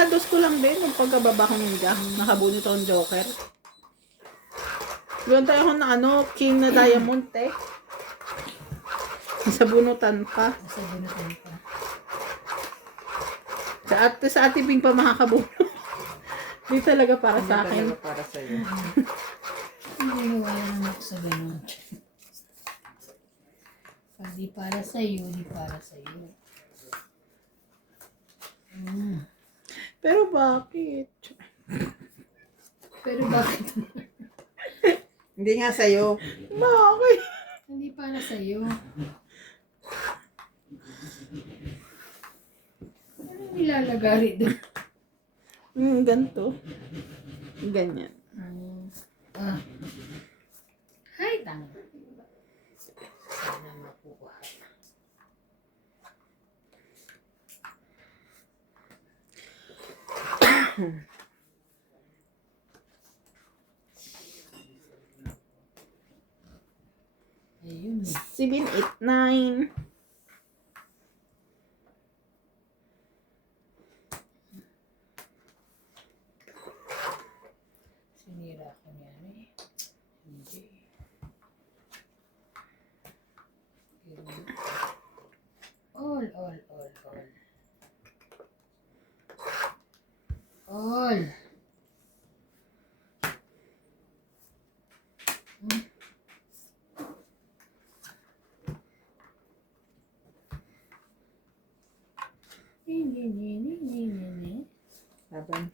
Kakados ko lang din yung pagkababa ko ninja. Nakabunot akong joker. Doon tayo ako na ano, king na diamond eh. Sa bunutan pa. Nasa bunutan pa. Sa ate Ping pa makakabunot. Di talaga para sa akin. Talaga para sa'yo. Naniniwala naman ako sa ganun. Pag di para sa'yo, di para sa'yo. Pero bakit? Pero bakit? Hindi nga sa'yo. Bakit? Hindi para sa'yo. Anong nilalagari doon? Ganito. Ganyan. Hay, tanga. Sana makuha. Ayun. 7, 8, 9. Sinira ko niyan eh. Hindi. All. All. Ni. Laban.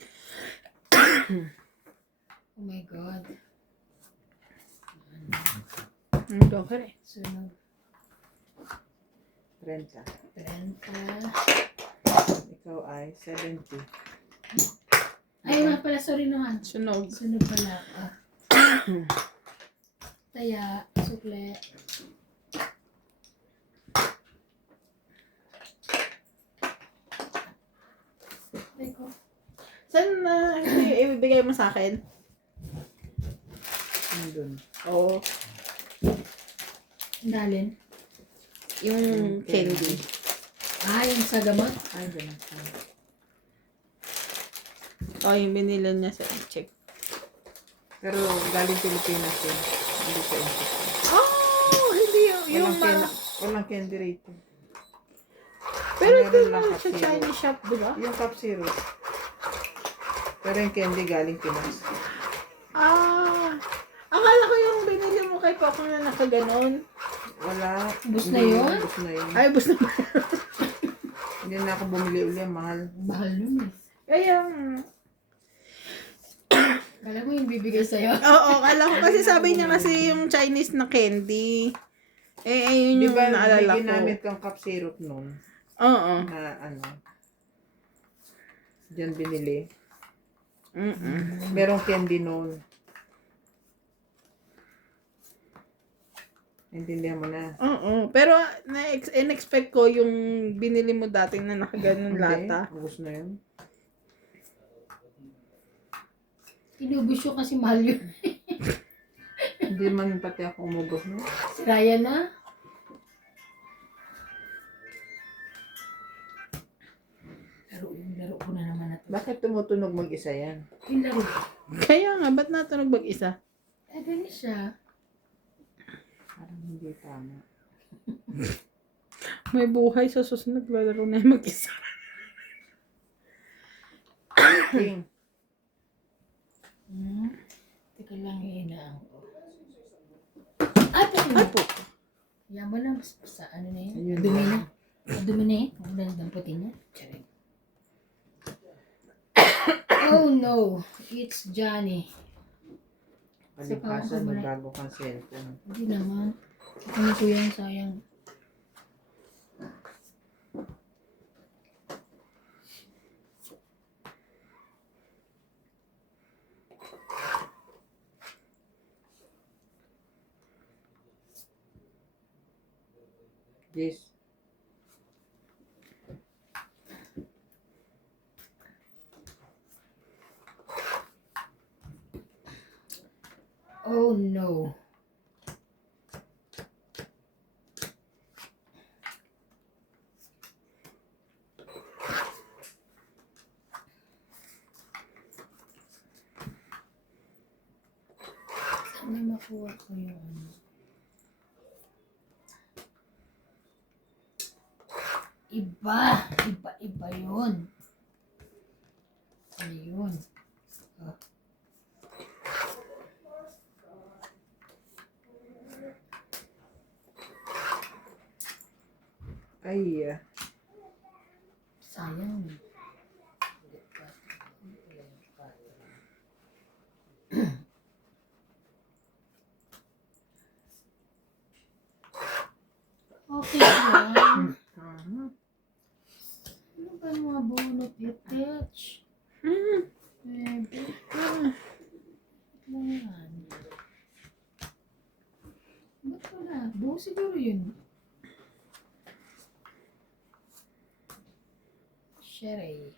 Oh my God. Ang joker eh. Sunog. 30. 30. Ikaw ay 70. Ay, nga pala, sorry naman. Sunog. Sunog pala. Taya, sukle. Teko. Saan na ibibigay mo sa akin? Nandun. Oo. Dalin. Yung candy. Yung sa gamot. Ay, ganun. Yung binili niya sa check. Pero galing Pilipinas yun. Hindi sa English. Hindi yung Walang candy rito. Pero ito Meron na lang sa cup Chinese syrup. shop, di ba? Yung cup syrup. Pero yung candy galing Pinas. Akala ko yung binili mo kay Papa na nakaganon. Wala. Bus na Hindi yun? Bus na yun. Ay, bus na ba? Hindi na ako bumili uli. Mahal. Bahal nun eh. Ayun. Kala mo yung bibigay sa'yo? Oo, akala ko kasi sabi niya kasi yung Chinese na candy. Ayun Di yung ba naalala may ko. ginamit kang cup syrup nun? Oo. Na ano? Diyan binili. Merong candy nun. Intindihan mo na. Oo. Pero in-expect ko yung binili mo dati na nakaganon lata. Ubus na yun. Inubos yun kasi mahal yun. Hindi man pati ako umubos no? Si Ryan na. Laro ko na naman na to. Bakit tumutunog mag-isa yan? Yung laro. Kaya nga, ba't natunog mag-isa? Ganun siya. Parang hindi tama. May buhay sa susunod, naglalaro na yung mag-isa. King. Teka lang, hinaan ko. Ay, po. Yan mo na, sa ano na yun? Ayun Dumi na. na. Dumi na eh. Ang damputin niya. Charing. Oh no, it's Johnny. Palikasan, magbago kang cellphone. Hindi naman. Ano ko yan, sayang. This. Oh no. Kuha ko yung ano. Iba yun. Ayun. Oh. Ay, Sayang. Okay lang. mhm. Ano ba yung mga bunot itich? Hmm. Maybe. Ah. Ano yan? Ba't wala? Buo siguro yun. Sherry.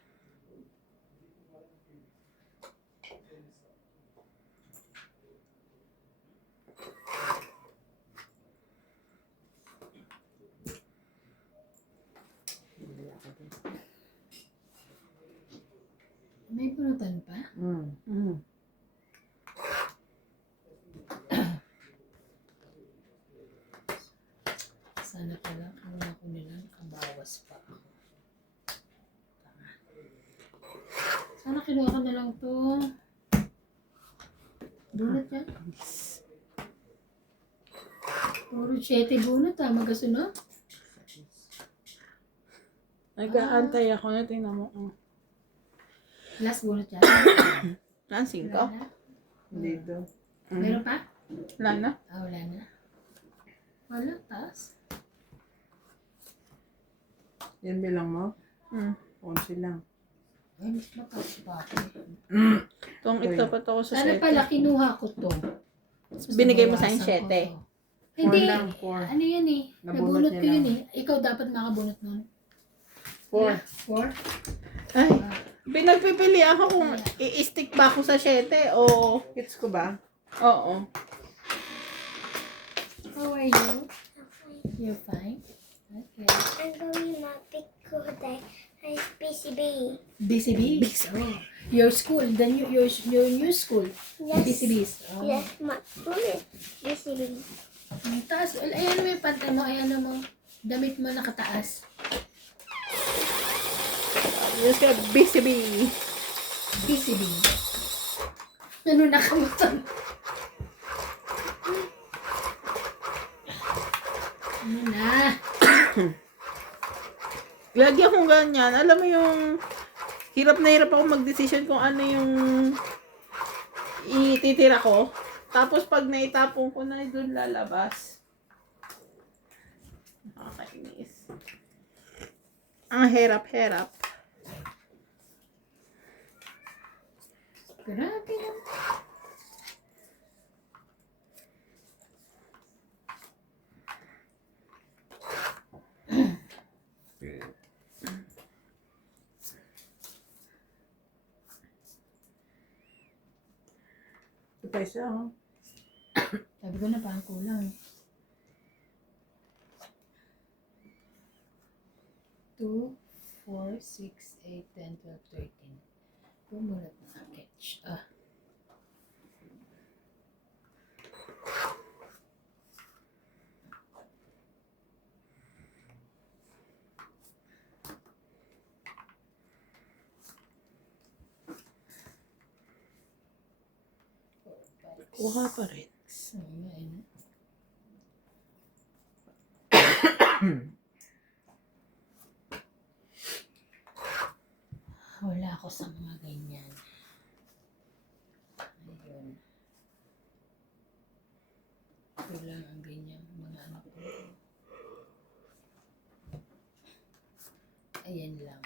May bunutan pa? Mm. Sana pala kinuha ko nilang kabawas pa ako. Tama. Sana kinuha ko na lang to. Bunot yan? Puro 7 bunot magasunod. Nag-aantay ako na, tingnan mo. Oh. Last bunot yan? Lan, 5? Wala na? Dito. Meron pa? Wala na? Ah, wala na. Wala, taas. Yan bilang mo? Hmm. 11 lang. Ay, mas mataas pa ako. Itong ito pa to ko sa Sana 7. pala kinuha ko to. Binigay mo sa Nabawasan akin ko 7. to. Hindi. 4 lang, 4. Ano yan eh? Nabunot Nabunot niya ko yun lang. eh. Ikaw dapat makabunot nun. 4. 4? Ay, pinagpipili ako kung i-stick ba ako sa 7 o... Hits ko ba? Oo. How are you? You're fine? Okay. I'm going to pick today. I'm PCB. BCB? Oh. Your school, your new school. Yes. BCBs. Oh. Yes, my school is PCB. Ang taas. Ayan mo yung pantay mo. Ayan mo. Damit mo nakataas. Yes ka, BCB. BCB. Ano nakamutan? Ano na? Lagi akong ganyan. Alam mo yung... Hirap na hirap ako mag-decision kung ano yung... ititira ko. Tapos pag naitapon ko na, doon lalabas. Nakakainis. Ang hirap-hirap. Grabe naman. Ito pa isa, oh. Sabi ko na parang kulang. 2, 4, 6, 8, 10, 12, 13. Bumulat na catch. Ah. Kuha pa rin. So, yun. Wala ako sa mga ganyan. Ayun. Ito lang ang ganyan, mga anak ko. Ayan lang.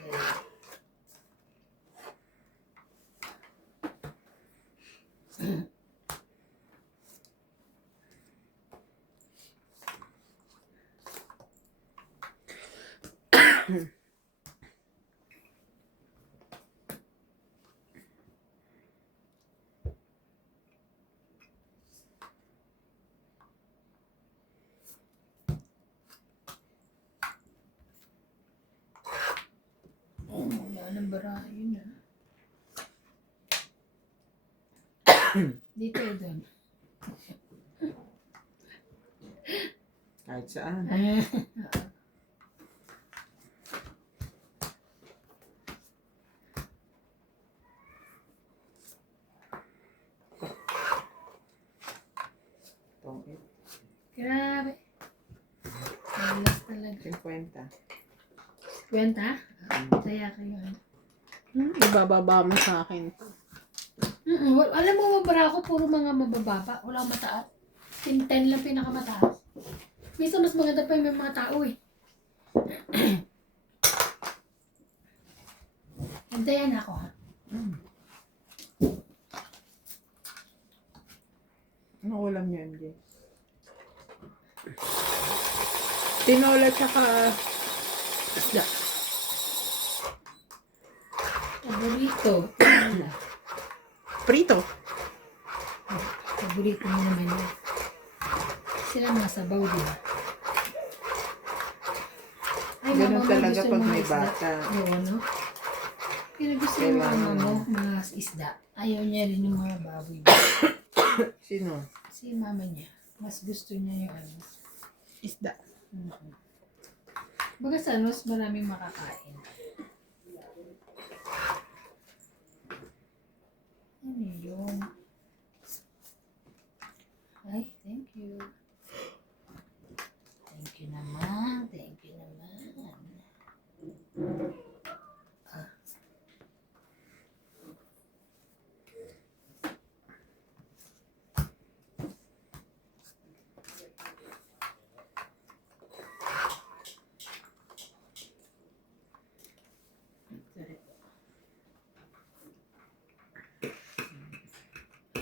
Ayan. Wala nang barahin ah. Dito o doon? Kahit saan. Tongit. Grabe. Malas talaga. 50. Kwenta? Kaya kayo. Ibababa mo sa akin. Alam mo, mabara ako, puro mga mabababa. Walang mataas. 10 lang pinakamataas. Minsan mas maganda pa yung may mga tao eh. Hintayan ako ha. Ano ulam niyo, MJ? Tinola tsaka isda. Paborito. Prito. Paborito mo naman yun. Sila mga sabaw, di ba? Ay, Ganun mama mo, talaga gusto pag mo may isda? bata. Oo, no? Kaya gusto mo Kailangan. mama mo, mga isda. Ayaw niya rin yung mga baboy. Sino? Si mama niya. Mas gusto niya yung ano. Isda. Baga sa ano, mas maraming makakain. Ano yun? Ay, thank you. Thank you naman. Thank you naman.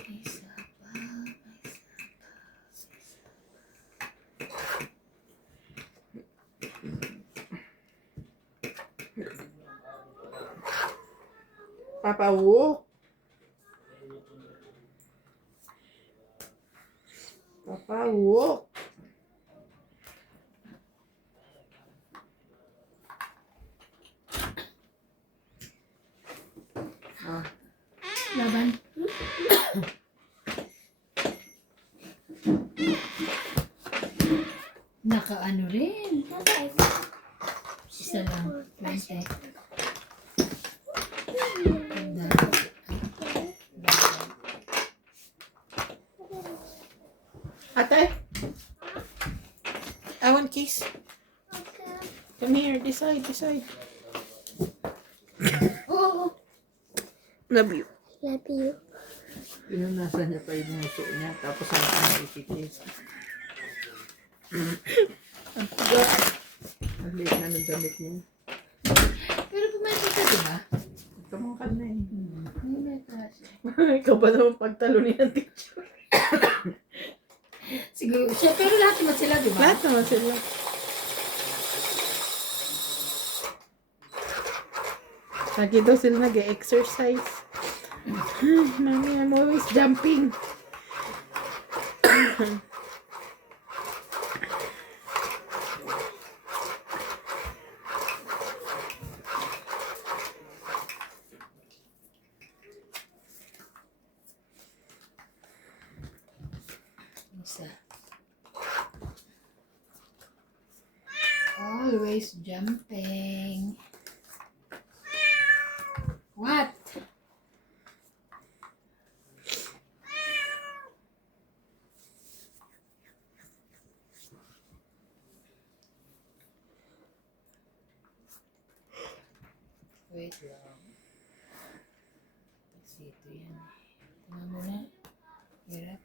Isa pa. Papa Wu. Papa Wu. Ah, Laban. Naka-ano rin. Isa lang. 20. Ate? I want kiss. Come here. This side. This side. Oo. Love you. Love you. pinunasan niya pa yung nguso niya. Tapos ang nakikikis. Ang liit na ng damit niya. Pero pumasok ka, di ba? Tumangkad na eh. Ay, may crush. Ikaw ba naman pagtalunin ng teacher? Siguro siya, pero lahat naman sila, di ba? Lahat naman sila. Lagi daw sila nag-exercise. Mami, I'm always jumping. Isa. Always jumping. What? Wait lang. Kasi ito yan. Tingnan mo na. Hirap.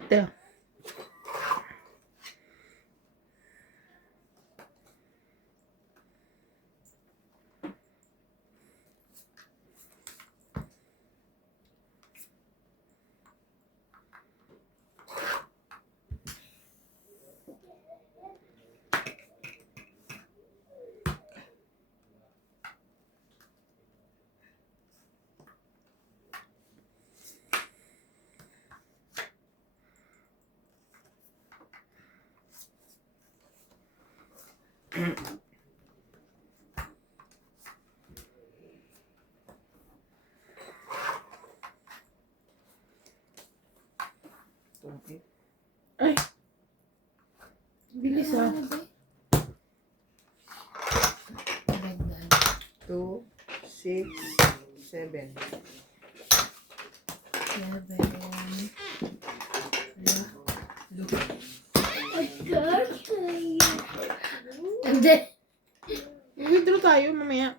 Ito. 2, 8. Ay. Bilis ah. Dagdag. 2, 6, 7. 7. Look. Hindi. Withdraw tayo mamaya.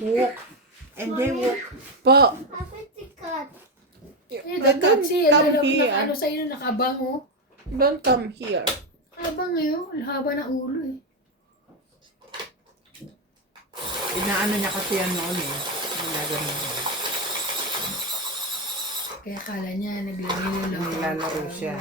Walk. And they walk. Po. Kapit si Kat. Don't come here. Ano sa'yo nakabang oh. Don't come here. Habang ngayon, haba ng ulo eh. Inaano niya kasi yan noon eh. Ginagano. Kaya kala niya, Naglalaro siya.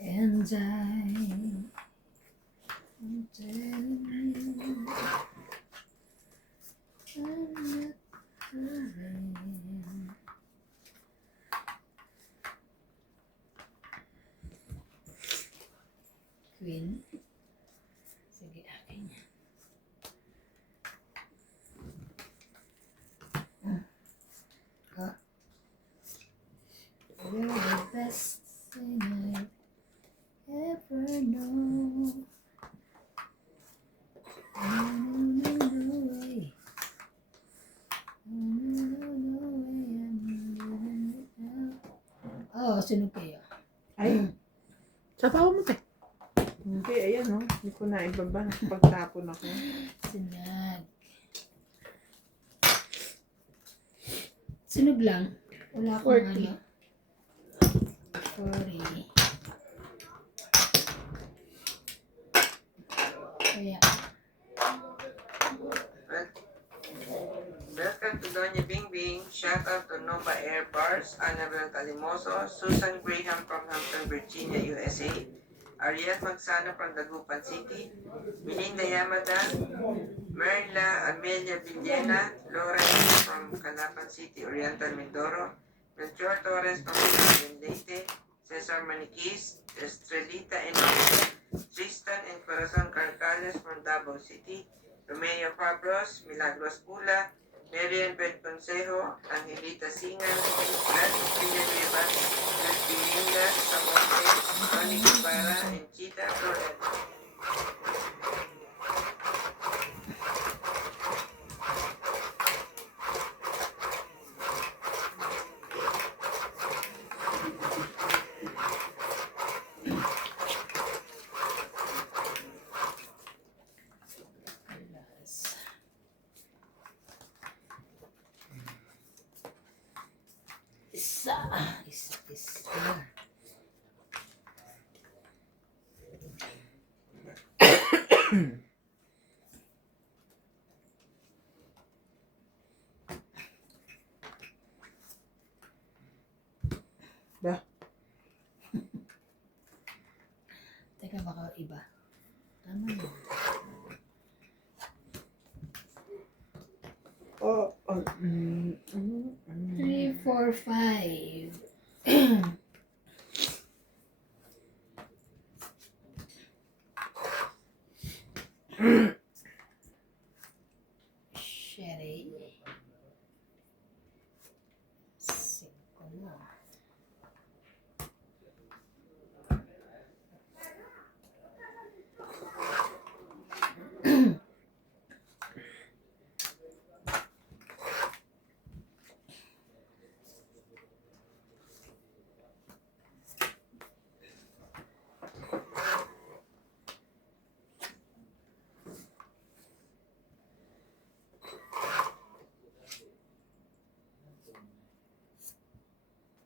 And I'm telling you, I'm not crying. Queen. Sige, akin yan. You're the best thing I've ever known. No way. No way I'm living it now. Oh, sino kayo? Ay, Sapaw mo te. hindi. Ayan oh. Hindi ko na ibaba. Pagtapon ako. Sinag. Sinog lang. Wala akong 40. ano. 40. Kaya, Welcome to Doña Bing Bing. Shout out to Nova Air Bars, Annabel Calimoso, Susan Graham from Hampton, Virginia, USA, Ariel Magsano from Dagupan City, Melinda Yamada, Merla Amelia Villena, Laura from Calapan City, Oriental Mindoro, Melchor Torres from Calapan Leyte, Cesar Maniquis, Estrelita Enoch, Tristan and Corazon Carcales from Davao City, Romeo Fabros, Milagros Pula, Marian Ben Consejo, Angelita Singa, Gladys Villanueva, Leslie Linda, Samonte, Tony Guevara, and Chita Flores. alas. Isa. Ba? Teka, baka iba. Tama yun. Oh, 3, 4, 5. Sherry. 5 na.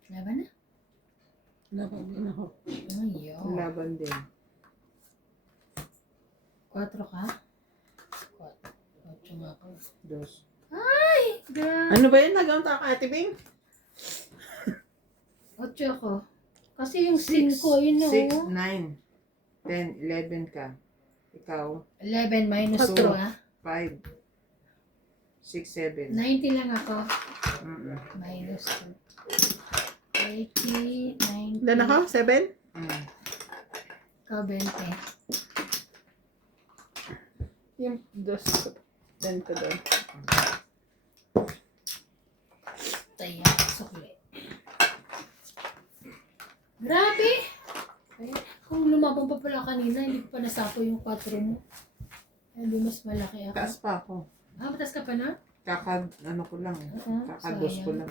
Laban na? Laban din ako. Ayaw. laban din. 4 ka? 8 nga ako. 2. Ay! Grabe. Ano ba yun? Nagawang taka, Ate Bing? 8 ako. Kasi yung 5, yun o. 6, 9, 10, 11 ka. Ikaw, 11 minus 2 Patro. ah. 5, 6, 7. 90 lang ako. Minus 2. 80, 90. Ilan ako? 7? Ikaw, 20. Yung dos ko. 10 ko doon. Tayo, sukli. Grabe! Ay, kung lumabang pa pala kanina, hindi ko pa nasapo yung 4 mo. Ay, di mas malaki ako. Taas pa ako. Matas ka pa na? Ano ko lang. Kakados ko sayang. lang.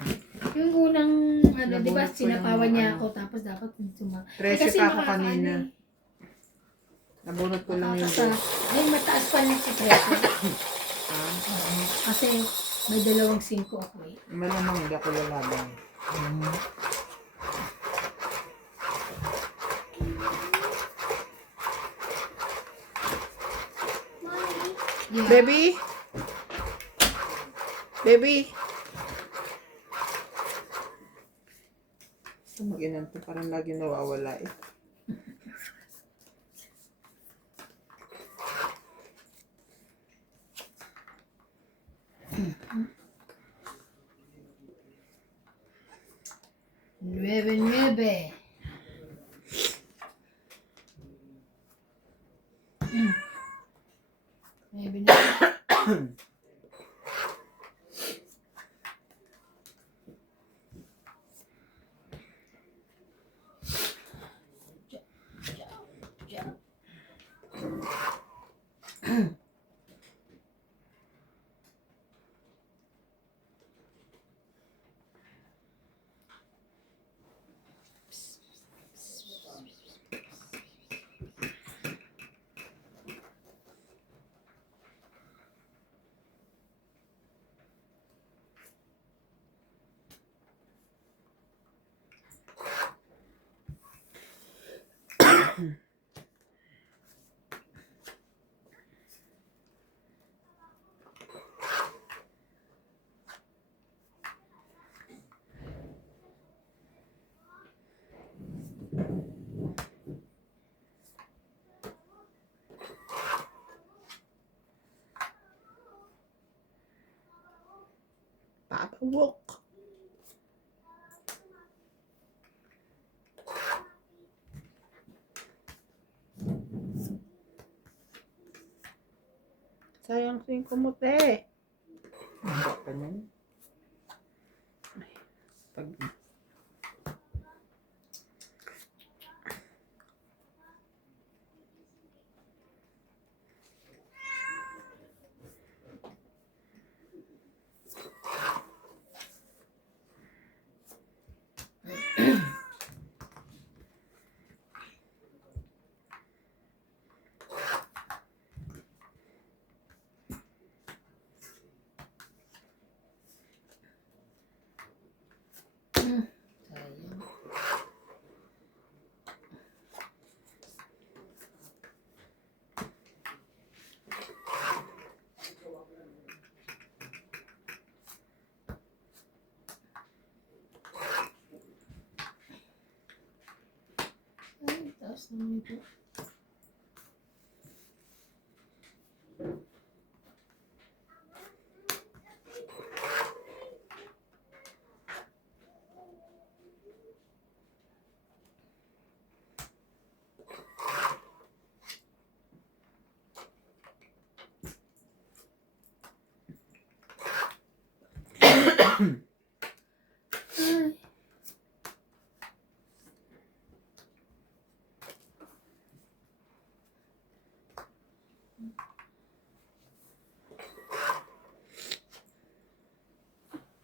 Yung unang, di ba, Nabunot ko sinapawan yung niya ano. ako, tapos dapat suma. 13 pa ako kanina. Nabunot ko lang yung Ay, mataas pa lang si Preso. Ah, Oo. Kasi may 2 5 ako eh. malamang hindi ako lalaban. Yeah. Baby? Baby? Ito mag-inan to, parang lagi nawawala eh. Nueve. Nueve na. Papa walk. Sayang 5 mo, te. Handa pa niyan. Pag Sayang. Ay, taas naman ito. Ay.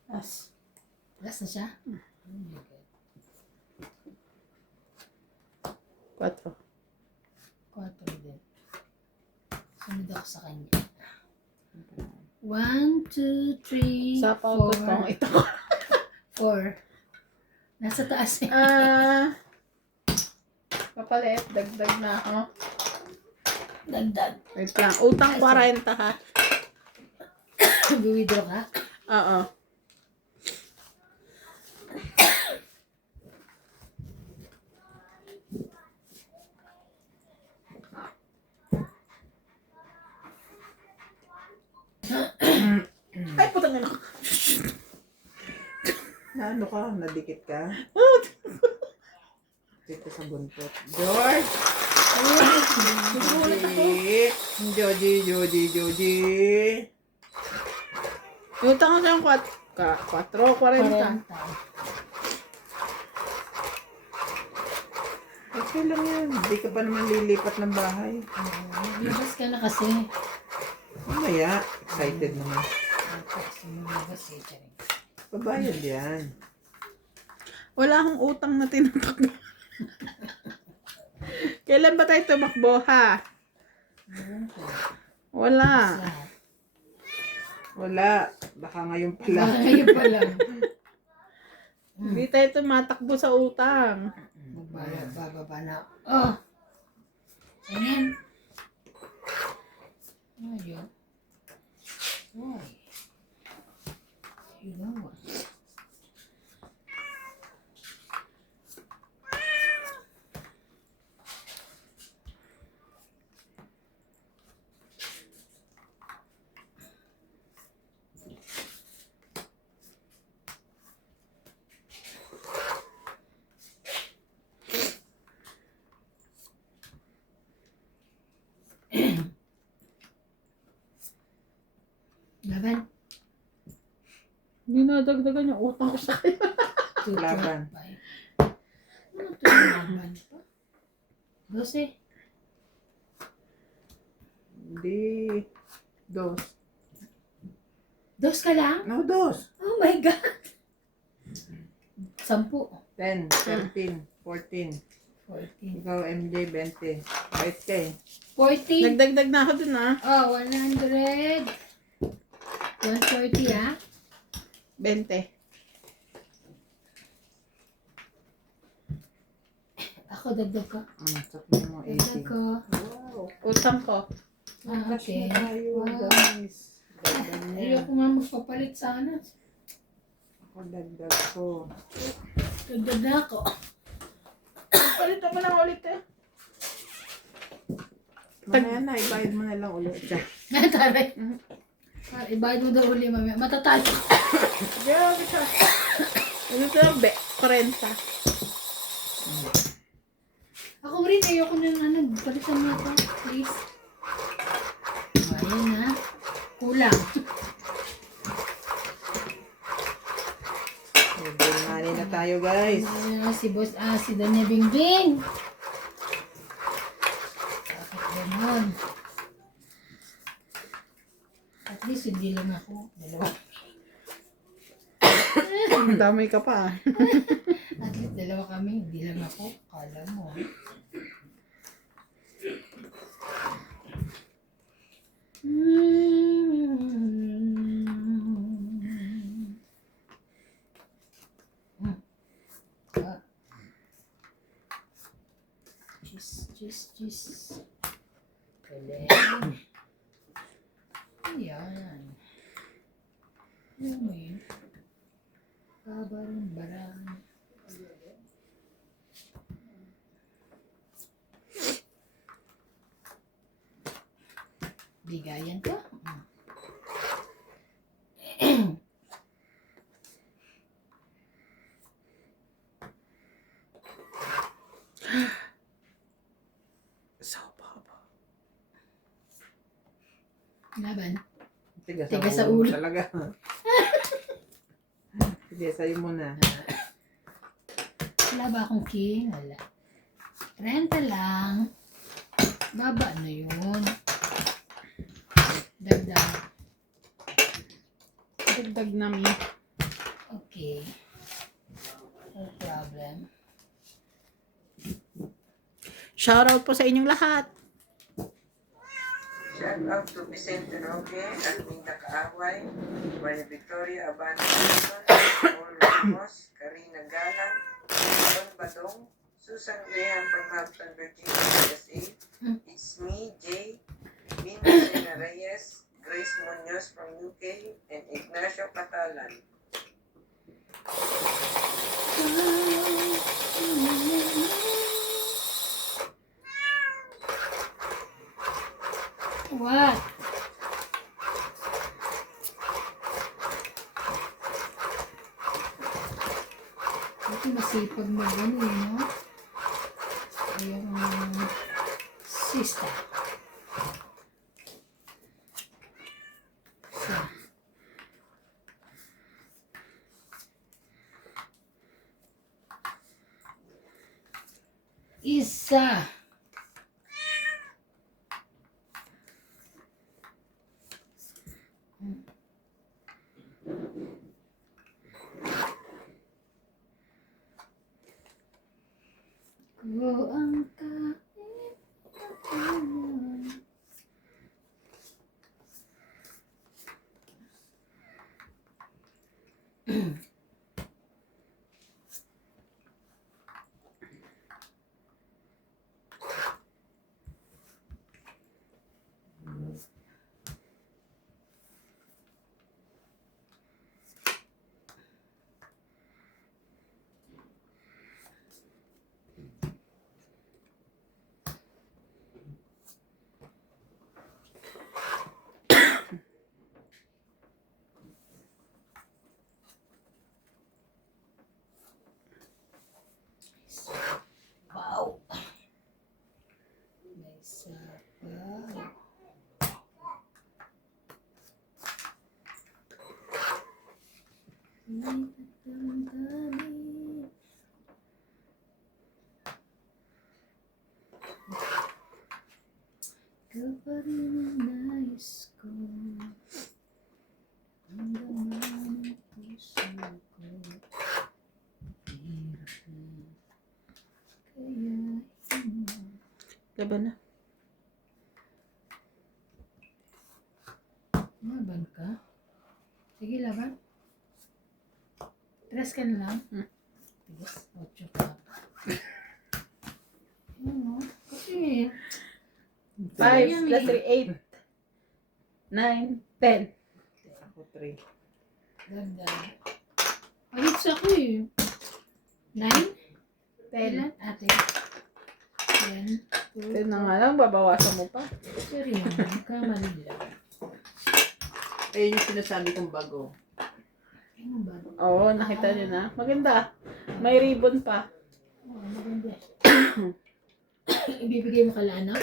As. Last na siya? Oh my God. 4. 4 din. Sunod ako sa kanya. 1, 2, 3, Sapaw ko tong 4. ito. 4. Nasa taas eh. Papalit. Dagdag na ako. Dagdag. Wait lang. Utang 40 ha. Buwidro ka? Oo. Ay, putang ina ko. Ano ka? Nadikit ka? Dito sa buntot. George! Joji. Utang ko siyang 4.40. 40. Okay lang yan. Hindi ka pa naman lilipat ng bahay. Maglabas ka na kasi. Mamaya, excited naman. Kasi maglabas eh. Charing. Babayad yan. Wala akong utang na tinatakbo. Kailan ba tayo tumakbo, ha? Wala. Wala. Baka ngayon pala. Ngayon pa lang. Hindi tayo tumatakbo sa utang. Bababa na. Oh! Ayan. Ayun. Why? You know what? Laban. Dinadagdagan yung utang ko sa kanya. Laban. Ano ito yung laban pa? 12. Hindi. Dos. 2 ka lang? No, dos. Oh my God! 10. 10, 13, 14. 14. Ikaw, MJ, 20. Right kay. 40. Nagdagdag na ako dun, ha? Oh, 100. 140 ah. 20. Ako dagdag ko. Sakto mo, Dagdag 80. ko. Wow. Utang ko. Ah, okay. Na tayo, Wow. guys. Dagdag niya. Ayoko nga magpapalit sana. Ako dagdag ko. Dagdag na ako. Palit mo lang ulit, eh. Mamaya na, ibayad mo na lang ulit siya. Taray. Ibayad mo daw uli mamaya. Matatalo. Grabe ka. Ano ito lang, 40. Ako rin, ayoko na palitan mo ako. Please. Ayan na. Kulang. Good money na tayo, guys. Ayan na si Boss, si Danya Bingbing. Bakit ganon? At least hindi lang ako. Dalawa. Damay ka pa, ah. At least dalawa kami, hindi lang ako. Kala mo. Cheese. Galing. Ayan. Ano mo yun? Kabarang-barang. Bigayan ka? So, baba. Laban. Tiga Tiga sa ulo. Talaga. Sige, sa'yo muna. Wala ba akong king? Wala. 30 lang. Baba na yun. Dagdag. Dagdag namin. Okay. No problem. Shoutout po sa inyong lahat. Shout out to Vicente Roque, Arminda Kaaway, Maria Victoria Abante, Paul Ramos, Karina Galang, Don Badong, Susan Graham from Hampton, Virginia, USA. It's me, Jay, Mina Sena Reyes, Grace Munoz from UK, and Ignacio Catalan. What? Masipag na gano'n, no? Yung sister. Isa. Ko ang kain. Wow. May sabaw. May tatamtamin. Ikaw pa rin ang nais ko. Ang laman ng puso ko. Hirap na. Laban na. Laban ka? Sige, laban. Tres ka na lang. Tigas, 8 pa. Ano? Kasi, 5 plus 3, 8. 9, 10. Ako 3. ganda. Ayos ako eh. 9? 10? Ate. 10. 10 na nga lang, babawasan mo pa. Pero yan, kamali lang. Ayun yung sinasabi kong bago. Ano ba? Oo, nakita niyo na. Maganda. May ribbon pa. Oo, maganda. Ibibigay mo kala ano?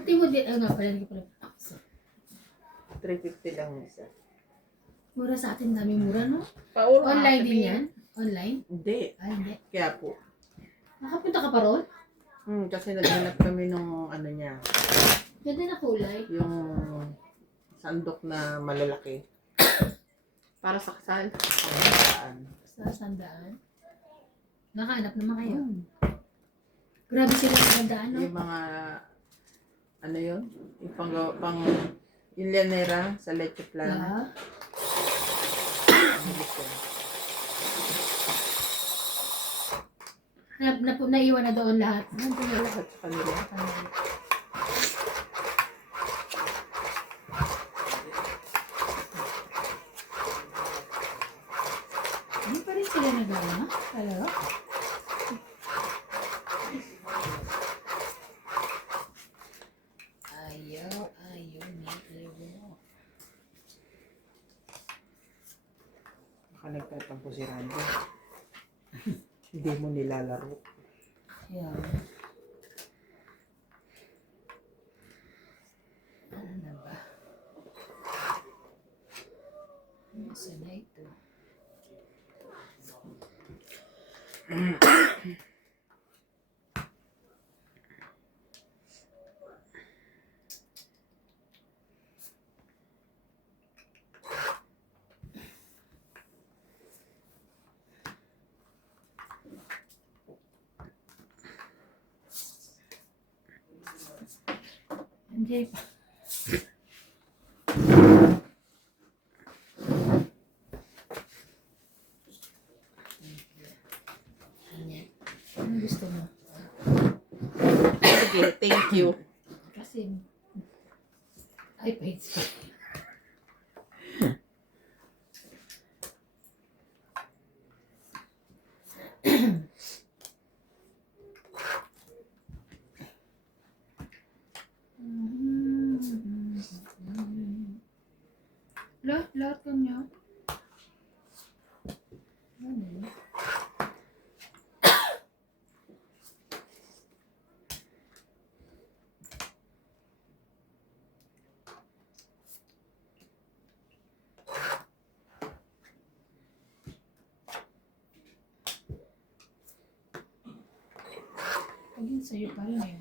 Ate mo din, nga pala, hindi ko pala. 350 lang yung isa. Mura sa atin, dami mura, no? Pauro Online din yan? Online? Hindi. Hindi. Kaya po. Nakapunta ka pa ron? Kasi naghanap kami nung ano niya. Ganda na kulay. Yung sandok na malalaki. Para sa kasal. Saan? Sa sandaan. Nakahanap naman kayo. Grabe sila sa sandaan, no? Yung mga ano yun? Yung pang yung lianera sa leche plan. Ah, naiwan na doon lahat. Nandun na lahat sa kanila. Hindi pa rin sila nagana? Talaga? Ayaw, nito. Baka nagtatampo si Randy. Hindi mo nilalaro. Yan. Ano na ba? Nasa na ito? Hindi pa. Ano gusto mo? Sige, thank you. Kasi, ay, paid pa. Lahat kanya. Ano? Pag yun sa'yo pa rin eh.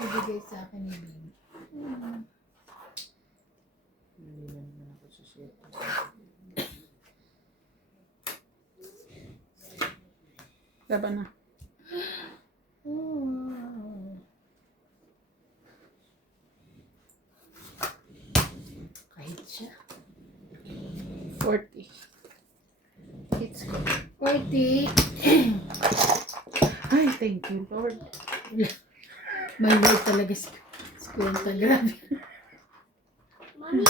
Ibigay sa akin ni Bing. Hindi na naman ako susuot. Laban na. Kahit siya. 40. It's 40. Ay, thank you, Lord. My Lord talaga si Kwenta. Grabe. Mommy,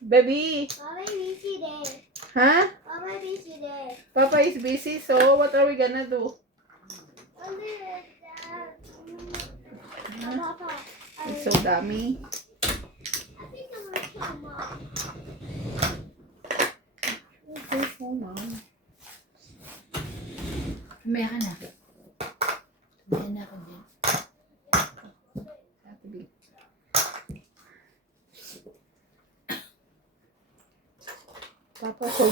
Baby! Papa is busy there. Huh? Papa is busy there. Papa is busy, so what are we gonna do? Papa, It's so dummy. I think I'm gonna kill Mom. Okay, so mom. Kumaya ka na. Kumaya na ako din. Have to be. Papa, so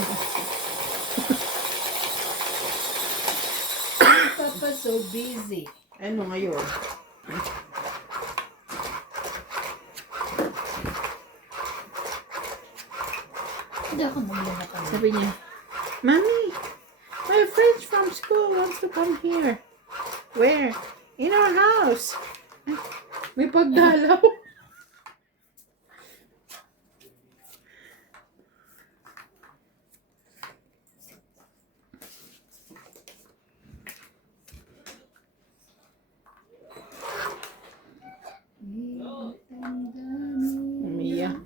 Papa so busy. Ano ngayon? Hindi ako maglalakan. sabi niya, Mommy, my friends from school wants to come here. Where? In our house. May pagdalaw. Umiyak.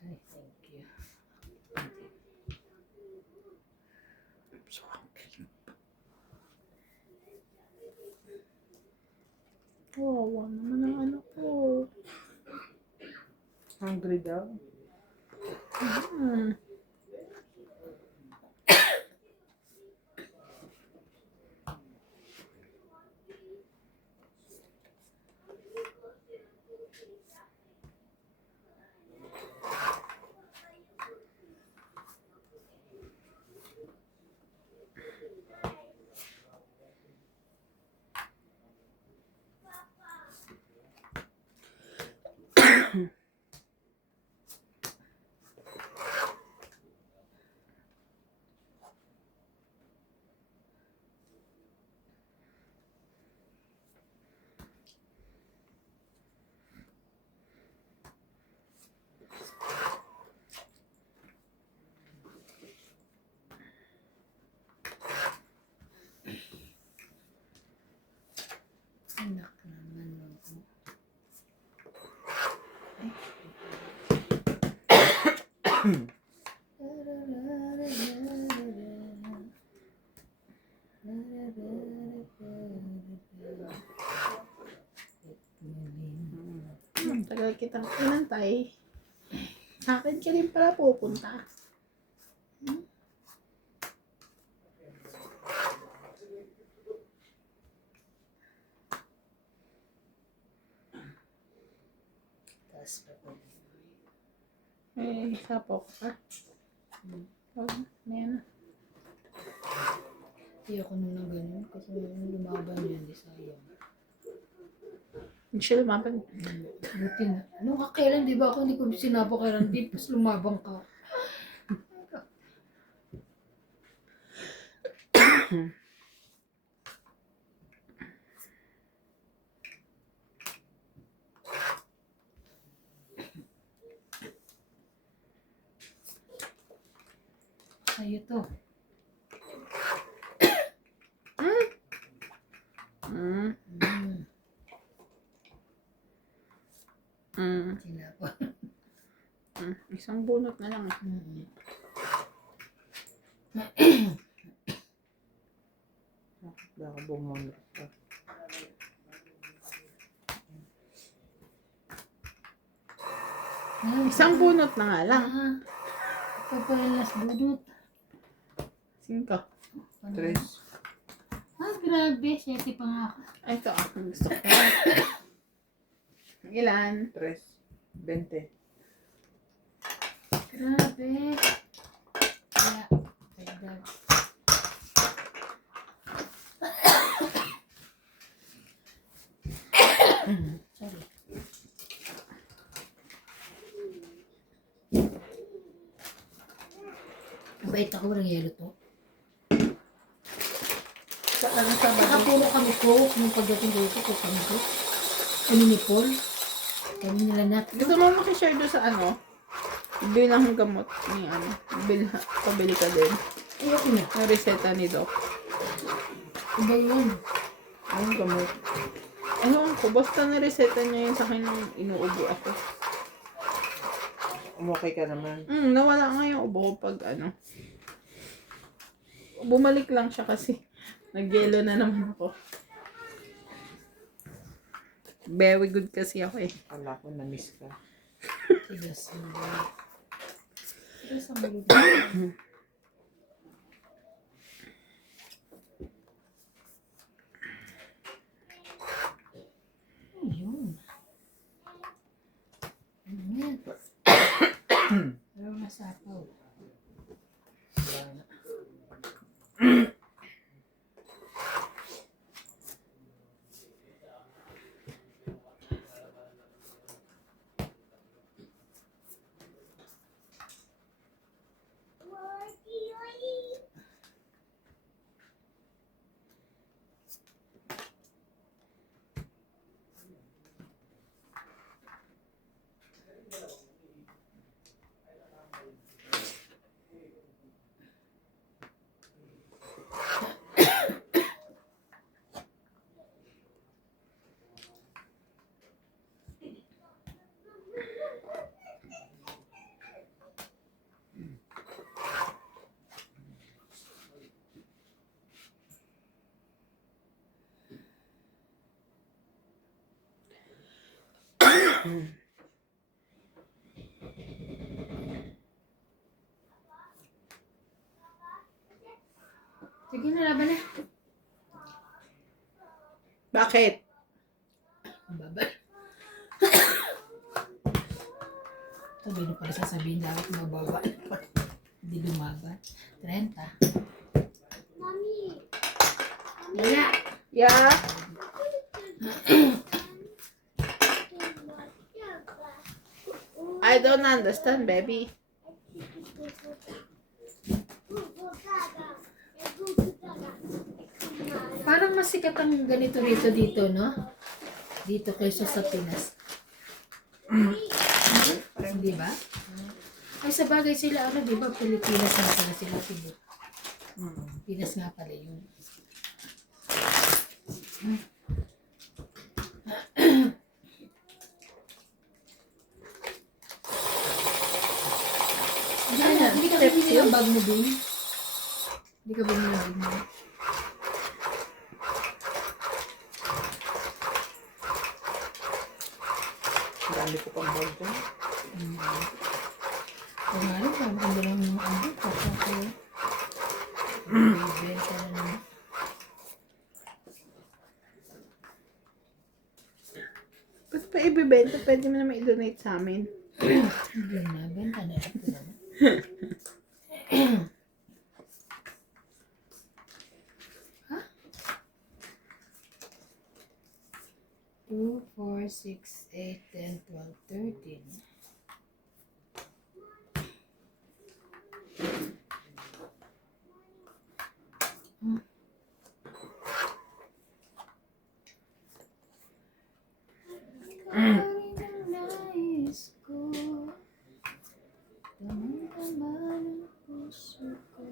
Ay, thank you. So hungry. Oh, naman ang anak ko. Hungry daw? Hmm. Anak naman ako. Tagal kitang inantay. Akin ka rin pala pupunta. Tapos pa po. Eh, sapo ka. Oh, may ano. Ayoko nung na ganun kasi lumaban yan, di sayang. Hindi siya lumaban. Buti na. Nung kakailan, di ba ako hindi ko sinabo kay Randy, pas lumabang ka. to. Mm. Sila po. Isang bunot na lang. Baka bumunot pa. Isang bunot na nga lang. Ito pa yung last bunot. 5. Tres. Grabe. 7 pa nga ako. Ay, ito ako gusto ko. Ilan? Tres. 20. Grabe. Kaya, dagdag. Sorry. Mabait ako, walang yelo to. Sa ano sa Saka bago? puro kami coke nung pagdating dito ko kami coke. Kami ni Paul. Kami nila nat. Gusto mo makishare doon sa ano? Bilang gamot ni ano. Pabili ka din. Ayoko na. Yung reseta ni Doc. Iba yun. Anong gamot? Ano ko, basta na-reseta niya yun sa akin nung inuubo ako. Okay ka naman. Nawala nga yung ubo ko pag ano. Bumalik lang siya kasi nag-yelo na naman ako. Very good kasi ako eh. Kala ko na-miss ka. Tigas yung boy. Tigas ang boy. Ayun. Ano yan? Pero masapaw. Sige na, laban na. Bakit? Mababa. Sabi na pala sasabihin dapat mababa. Hindi lumaban. 30. Mommy. Wala. Yeah? I don't understand, baby. Parang mas sikat ang ganito dito, no? Dito kaysa sa Pinas. Di ba? Ay, sa bagay sila, ano, di ba? Pilipinas nga pala sila. Pinas nga pala yun. Hindi ka bumili ng bag mo, Bin? Hindi ka bumili ng bag mo? Dami ko pang bag dyan. Kung nga rin, maganda lang ng ano, kasi ibenta na naman. Ba't pa ibibenta? Pwede mo naman i-donate sa amin. Hindi na, benta na ito naman. Ha? 2, 4, 6, 8, 10, 12, 13. Nais ko, damang-dama ng puso ko.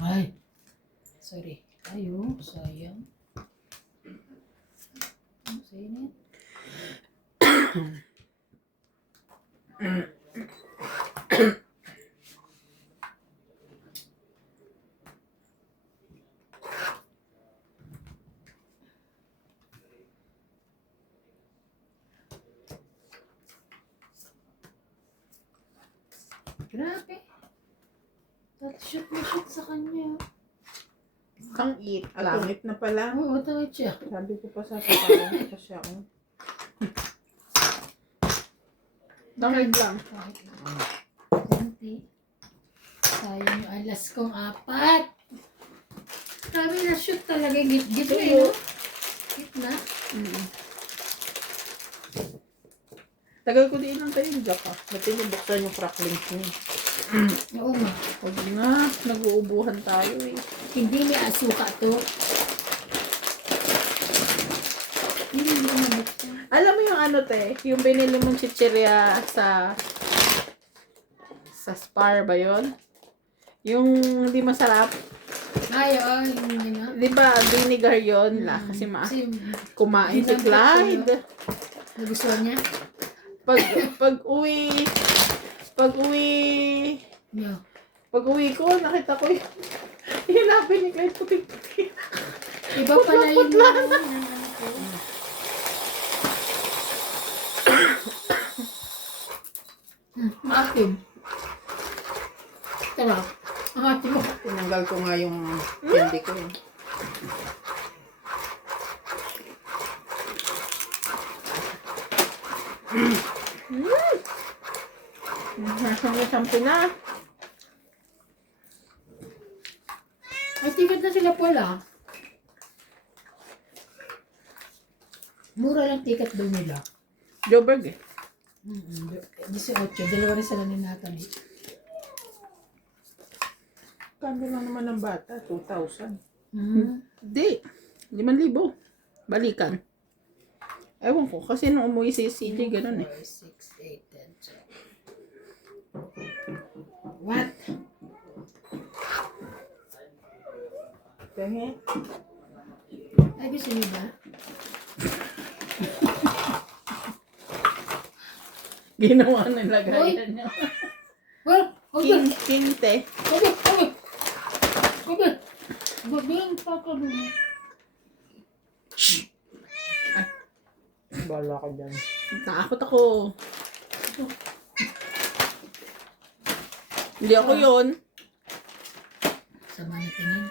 Ay. Sorry. Ayo, sayang. Sayang. Grabe. Shoot na shoot sa kanya. Kang eat lang. Pangit na pala. Oo, tawid siya. Sabi ko pa sa parang pa siya. Oh. Dangin lang. Kunti. Sayang yung alas kong 4. Sabi na shoot talaga. Git na yun. Git na. Tagal ko din lang tayo yung jack ah. Ba't tinibuksan yung cracklings niya? Oo nga. Huwag nga. Nag-uubuhan tayo eh. Hindi may asuka to. Hindi mo nabuksan. Alam mo yung ano te? Yung binili mong chichirya sa Spar ba yun? Yung hindi masarap. Ay, oo. Hindi nga. Di ba vinegar yun? La, kasi Kasi kumain si Clyde. nagustuhan niya. Pag uwi Yeah. Pag uwi ko, nakita ko yung hinapin ni Clyde puti-puti. Iba pala yung maatim. Tara. Ang ating mo. Tinanggal ko nga yung candy ko eh. Nasang-sampi na. Ay, ticket na sila pala. Mura lang ticket doon nila. Joburg eh. 18. Dalawa rin sila ni Natalie. Kami lang naman ng bata, 2,000. Hindi, 5,000. Balikan. Ewan ko, kasi nung umuwi si CJ, ganun eh. 4, 6, 8, 10, 12. What? Kaya Ay, gusto niyo ba? ginawa nila gaya niya. Well, okay. Kinte. Okay. Babing paka doon. Bala ka dyan. Takot ako. Hindi ako yun. Sama na tingin.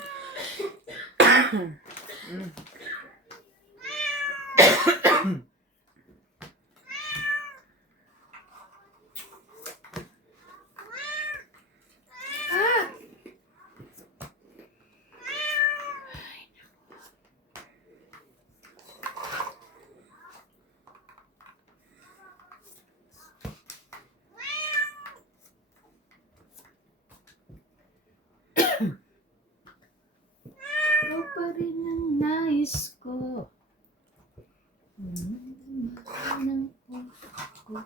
Ikaw pa rin ang nais ko. Ng puso ko.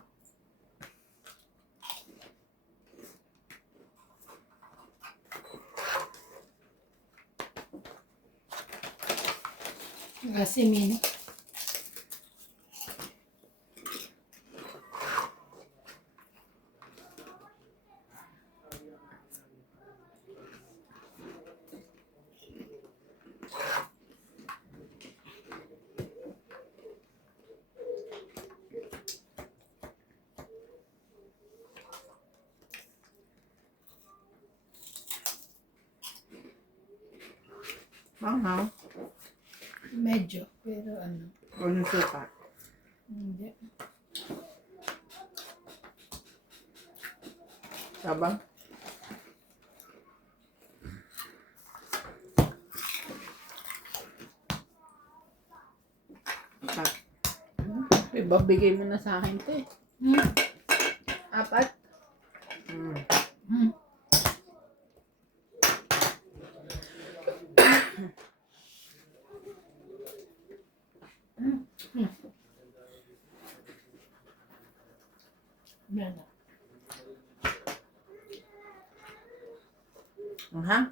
Asim. Manghang. Medyo. Pero ano. O yung suka. Hindi. Sabang. Ibabigay mo na sa akin to eh. Hmm. 4. Mm. Hmm. Yan na. Ha?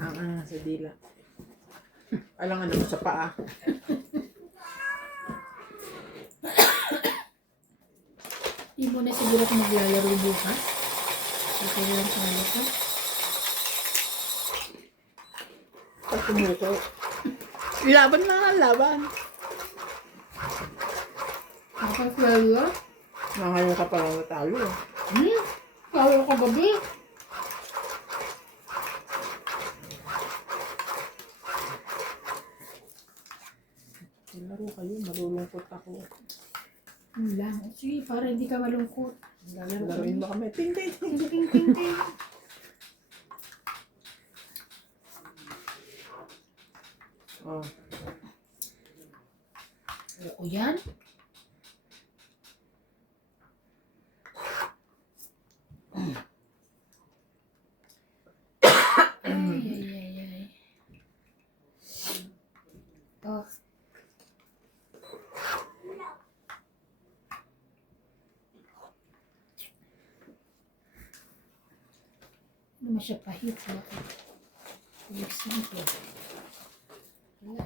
Ang sa dila. Alang ano mo sa paa. Hindi mo na siguro kung maglalaro bukas. Okay lang sa ano ko. Pag tumuto. Laban na nga, laban. Nakaswelo? Ngayon ka parang natalo. Kaya ka gabi. Laro kayo, malulungkot ako. Yun lang. Sige, para hindi ka malungkot. Lalaro ka. Laruin mo kami. Ting, ting, ting. Ting, ting, ting, ting. Oh. O yan? Ay, ay, ay, ay. Oh. Ano naman siya pahit? Bakit? Buksan ko. Wala.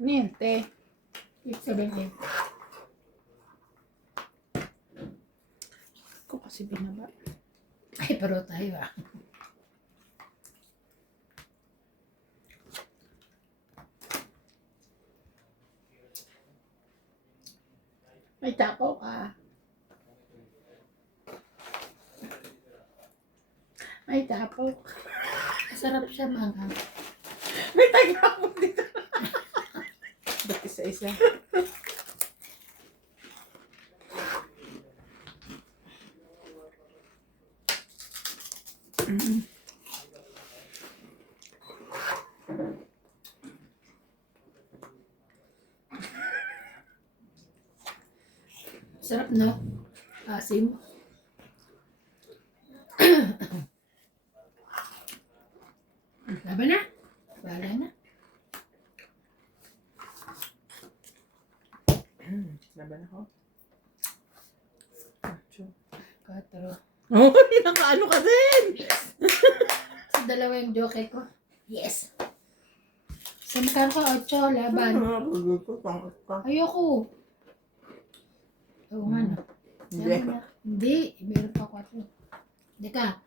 Niente. 878. Ko kasi binaba. Ay, pero tayo ah. May tapaw ka. May tapaw ka. Masarap siya mga. May taga mo dito. Ba't isa-isa? Sarap no? Asim. Laban na. Bahala na. Laban ako. 4. Oh, nakaano ka din! Sa dalawa yung joke ko. Yes. Samkan ka 8, laban. Ayoko. Oo nga no. Hindi. Laban na. Hindi. Meron pa 4. Hindi ka.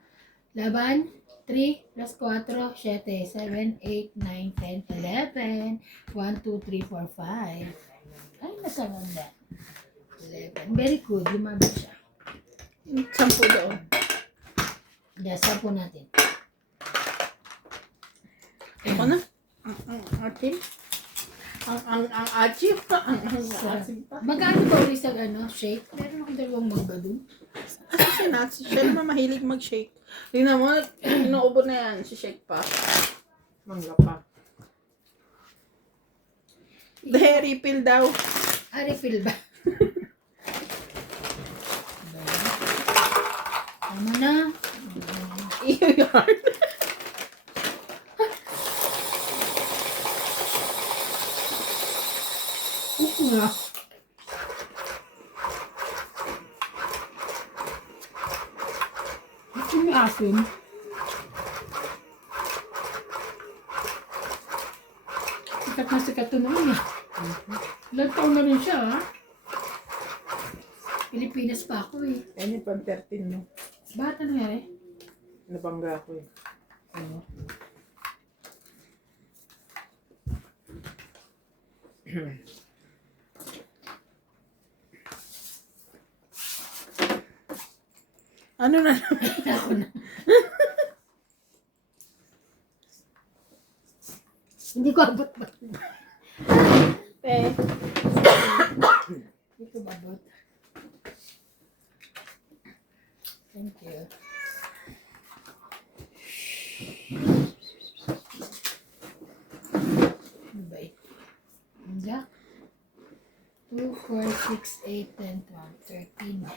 Laban. 3 plus 4, 7, 7, 8, 9, 10, 11. 1, 2, 3, 4, 5. Ay, nasaganda. 11. Very good. Lumabot siya. 10 doon. Hindi, 10 natin. Ako na. Ang atin. Ang achieve pa. Ang achieve pa. Magkano ba ulit sa shake? Meron akong dalawang magba dun. Si Nats, siya naman mahilig mag-shake. Tingnan mo, inuubo na yan. Si shake pa. Mangga pa. Dahil refill daw. Refill ba? Tama na. Iyo yarn. Oo nga. Ito may asin. Sikat na sikat to naman eh. Ilang taon na rin siya ha? Pilipinas pa ako eh. Yan yung pang 13 mo. Bakit ano nangyari? Nabangga ko eh. Ano? Ano na? Ako na. Hindi ko abot ba? Eh, Hindi ko abot. Thank you. Ano ba ito? Jack? 2, 4, 6, 8, 10, 12, 13.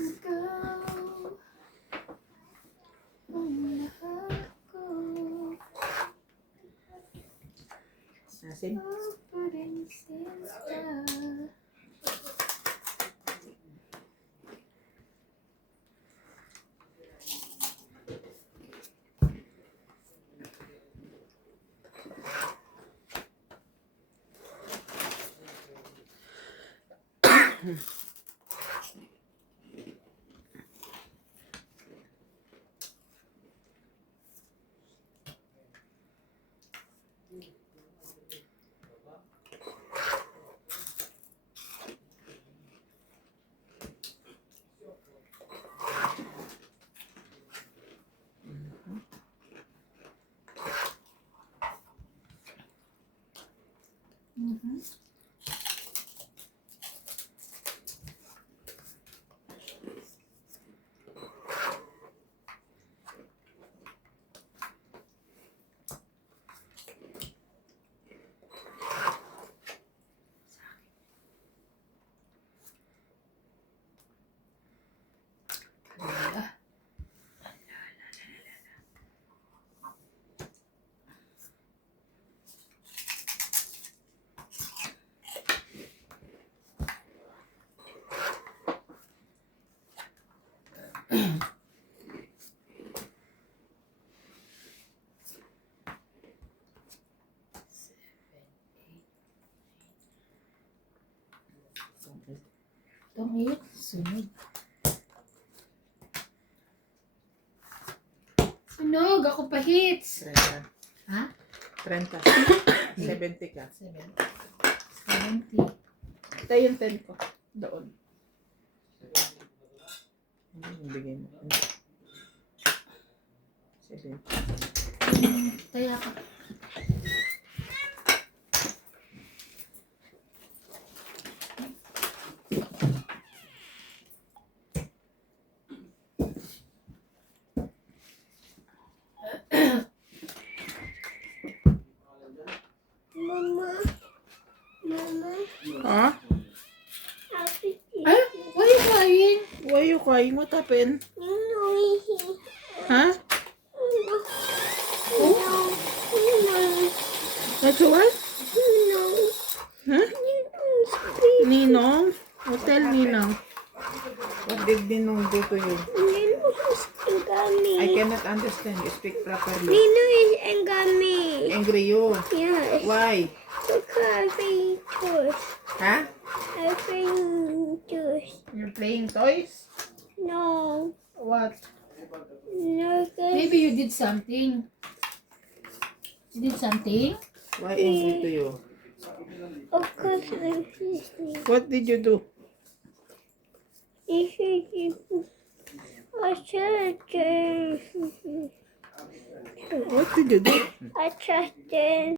Ikaw ang lahat ko. Nasin? Pa rin sinta. Itong hit, sunog. Sunog, ako pa hits. 30. Ha? 30. 70 ka. 70. ito yung 10 ko. Doon. Hindi, bigay mo. 70. Kaya ka. Mama. Mama. Ha? Happy Ay, what are you crying? Why you crying? What happened? You know he. Ha? You know. That's what? You know. Huh? You don't speak. Ninong? O tell Ninong. What did Ninong do to you? Nino is angry. I cannot understand. You speak properly. Nino is angry. Angry you. Yes. Why? Because I playing toys. Ha? I playing toys. You're playing toys? No. What? No. Maybe you did something. You did something? Why angry to you? Of course I'm sleeping. What did you do? I tried What did you do? I trusted